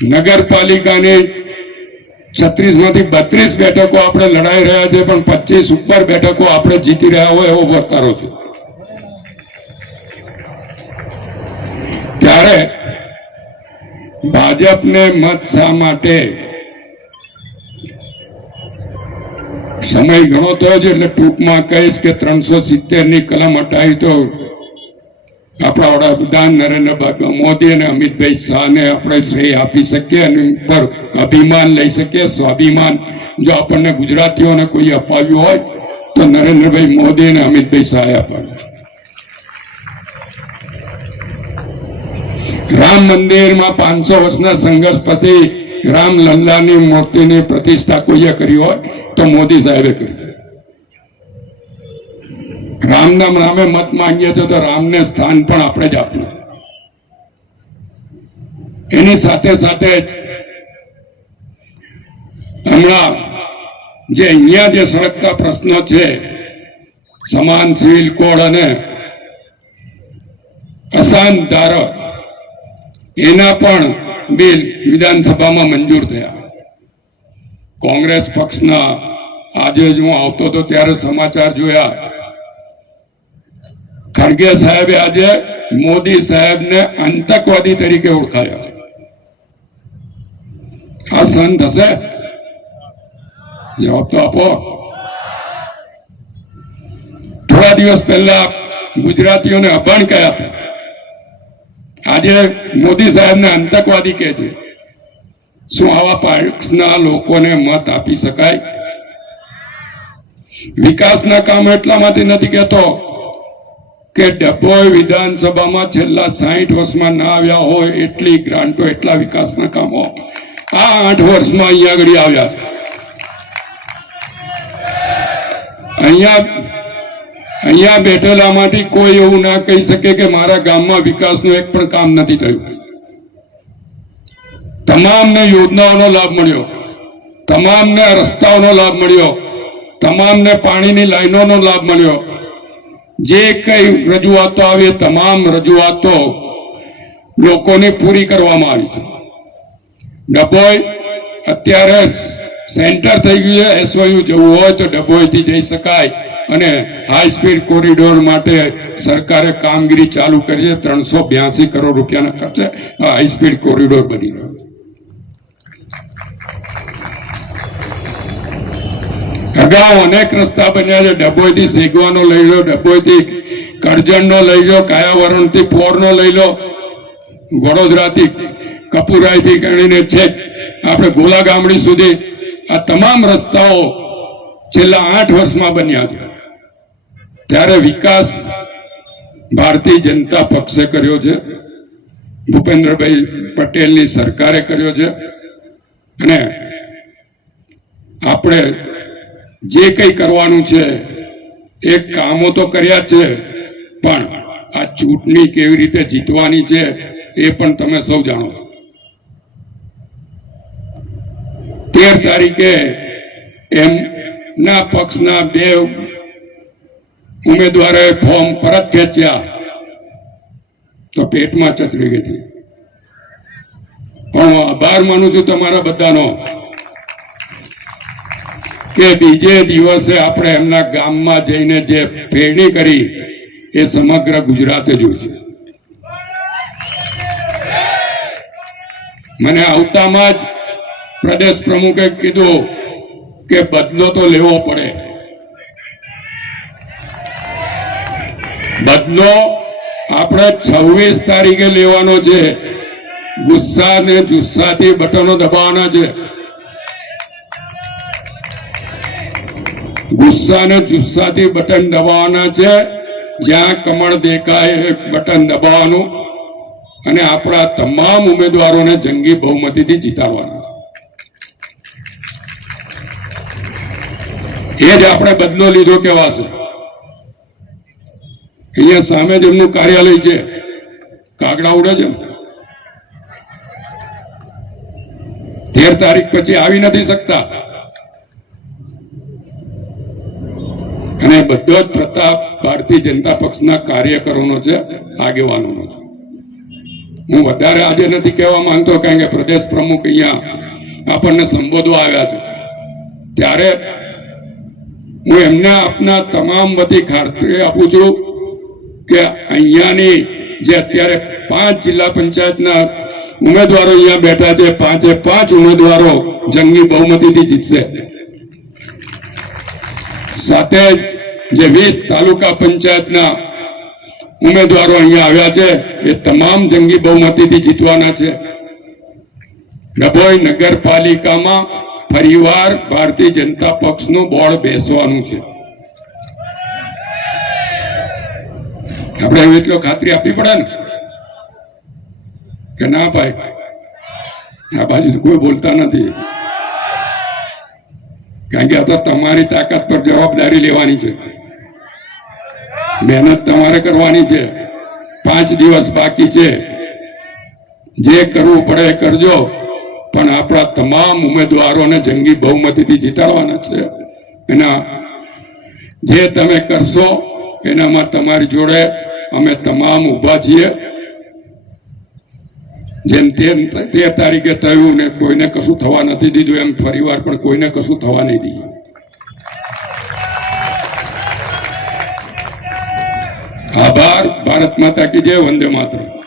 નગરપાલિકાની 36 માંથી 32 બેઠકો આપણે લડાઈ રહ્યા છે, પણ 25 ઉપર બેઠકો આપણે જીતી રહ્યા હોય એવો વર્તારો છે. ત્યારે ભાજપને મત શા માટે? સમય ઘણો થયો છે એટલે ટૂંકમાં કહીશ કે 370 ની કલમ હટાવી તો આપણા વડાપ્રધાન નરેન્દ્રભાઈ મોદી અને અમિતભાઈ શાહને આપણે શ્રેય આપી શકીએ અને પર અભિમાન લઈ શકીએ. સ્વાભિમાન જો આપણને ગુજરાતીઓને કોઈ અપાવ્યું હોય તો નરેન્દ્રભાઈ મોદી અને અમિતભાઈ શાહે અપાવ્યું. રામ મંદિરમાં 500 વર્ષના સંઘર્ષ પછી રામલલ્લાની મૂર્તિની પ્રતિષ્ઠા કોઈએ કરી હોય તો મોદી સાહેબે કરી. રામના નામે મત માંગીએ તો રામને સ્થાન પણ આપણે જ આપ્યું. એની સાથે સાથે હમણાં જે અહીંયા જે સળગતા પ્રશ્નો છે, સમાન સિવિલ કોડ અને અશાંત ધારા, એના પણ બિલ વિધાનસભામાં મંજૂર થયા. કોંગ્રેસ પક્ષના આજે જ હું આવતો હતો ત્યારે સમાચાર જોયા, ખડગે સાહેબે આજે મોદી સાહેબને આતંકવાદી તરીકે ઓળખાયા. આ સહન થશે? જવાબ તો આપો. થોડા દિવસ પહેલા ગુજરાતીઓને અભણ કહ્યા હતા, આજે મોદી સાહેબને આતંકવાદી કહે છે. શું આવા પક્ષના લોકોને મત આપી શકાય? વિકાસના કામ એટલામાંથી નથી કહેતો કે ડભોઈ વિધાનસભામાં છેલ્લા 60 વર્ષમાં ના આવ્યા હોય એટલી ગ્રાન્ટો, એટલા વિકાસના કામો આ 8 વર્ષમાં અહીંયા આગળ આવ્યા છે. અહીંયા બેઠેલામાંથી કોઈ એવું ના કહી શકે કે મારા ગામમાં વિકાસનું એક પણ કામ નથી થયું. તમામને યોજનાઓનો લાભ મળ્યો, તમામને રસ્તાઓનો લાભ મળ્યો, તમામને પાણીની લાઈનોનો લાભ મળ્યો. જે કઈ રજૂઆતો આવી તમામ રજૂઆતો લોકોને પૂરી કરવામાં આવી છે. ડભોઈ અત્યારે સેન્ટર થઈ ગયું છે. એસઓયુ જવું હોય તો ડભોઈથી જઈ શકાય અને હાઈ સ્પીડ કોરિડોર માટે સરકારે કામગીરી ચાલુ કરી છે. 382 કરોડ રૂપિયાના ખર્ચે હાઈ સ્પીડ કોરિડોર બની રહ્યો છે. અગાઉ અનેક રસ્તા બન્યા છે. ડભોઈથી સેગવાનો લઈ લો, ડભોઈથી કરજણનો લઈ લો, કાયાવરણથી પોરનો લઈ લો, વડોદરાથી કપુરાઈથી કરીને છેક આપણે ગોલા ગામડી સુધી આ તમામ રસ્તાઓ છેલ્લા 8 વર્ષમાં બન્યા છે. ત્યારે વિકાસ ભારતીય જનતા પક્ષે કર્યો છે, ભૂપેન્દ્રભાઈ પટેલની સરકારે કર્યો છે. અને આપણે જે કંઈ કરવાનું છે એ કામો તો કર્યા છે, પણ આ ચૂંટણી કેવી રીતે જીતવાની છે એ પણ તમે સૌ જાણો છો. 13 તારીખે એમના પક્ષના 2 ઉમેદવારોએ ફોર્મ પરત ખેંચ્યા તો પેટમાં ચચરી ગઈ હતી. પણ હું આભાર માનું છું તમારા બધાનો કે બીજે દિવસે આપણે એમના ગામમાં જઈને જે ફેરણી કરી એ સમગ્ર ગુજરાતે જોઈ છે. મને આવતામાં જ પ્રદેશ પ્રમુખે કીધું કે બદલો તો લેવો પડે. બદલો આપણે 26 તારીખે લેવાનો છે. ગુસ્સા ને જુસ્સાથી બટનો દબાવવાના છે. ગુસ્સા ને જુસ્સાથી બટન દબાવવાના છે. જ્યાં કમળ દેખાય એ બટન દબાવવાનું અને આપણા તમામ ઉમેદવારોને જંગી બહુમતીથી જીતાડવાના છે. એ જ આપણે બદલો લીધો કહેવાશે. અહીંયા સામે જ એમનું કાર્યાલય છે. કાગડા ઉડે છે. 13 તારીખ પછી આવી નથી શકતા. અને બધો જ પ્રતાપ ભારતીય જનતા પક્ષના કાર્યકરોનો છે, આગેવાનોનો છે. હું વધારે આજે નથી કહેવા માંગતો, કારણ કે પ્રદેશ પ્રમુખ અહીંયા આપણને સંબોધવા આવ્યા છે, ત્યારે હું એમને આપના તમામ વતી ખાતરી આપું છું કે અહીંયાની જે અત્યારે 5 જિલ્લા પંચાયતના ઉમેદવારો અહીંયા બેઠા છે, 5 ઉમેદવારો જંગી બહુમતીથી જીતશે. સાથે જે 20 તાલુકા પંચાયતના ઉમેદવારો અહીંયા આવ્યા છે એ તમામ જંગી બહુમતીથી જીતવાના છે. ડભોઈ નગરપાલિકામાં ફરીવાર ભારતીય જનતા પક્ષનું બોર્ડ બેસવાનું છે. આપણે એવી એટલો ખાતરી આપવી પડે ને કે ના ભાઈ, આ બાજુ કોઈ બોલતા નથી, કારણ કે આ તો તમારી તાકાત પર જવાબદારી લેવાની છે, મહેનત તમારે કરવાની છે. 5 દિવસ બાકી છે, જે કરવું પડે એ કરજો, પણ આપણા તમામ ઉમેદવારોને જંગી બહુમતીથી જીતાડવાના છે. એના જે તમે કરશો એનામાં તમારી જોડે અમે તમામ ઊભા છીએ. જેમ 13 તારીખે થયું ને કોઈને કશું થવા નથી દીધું, એમ ફરીવાર પણ કોઈને કશું થવા નહીં દઈએ. આભાર. ભારત માતા કી જય. વંદે માતરમ.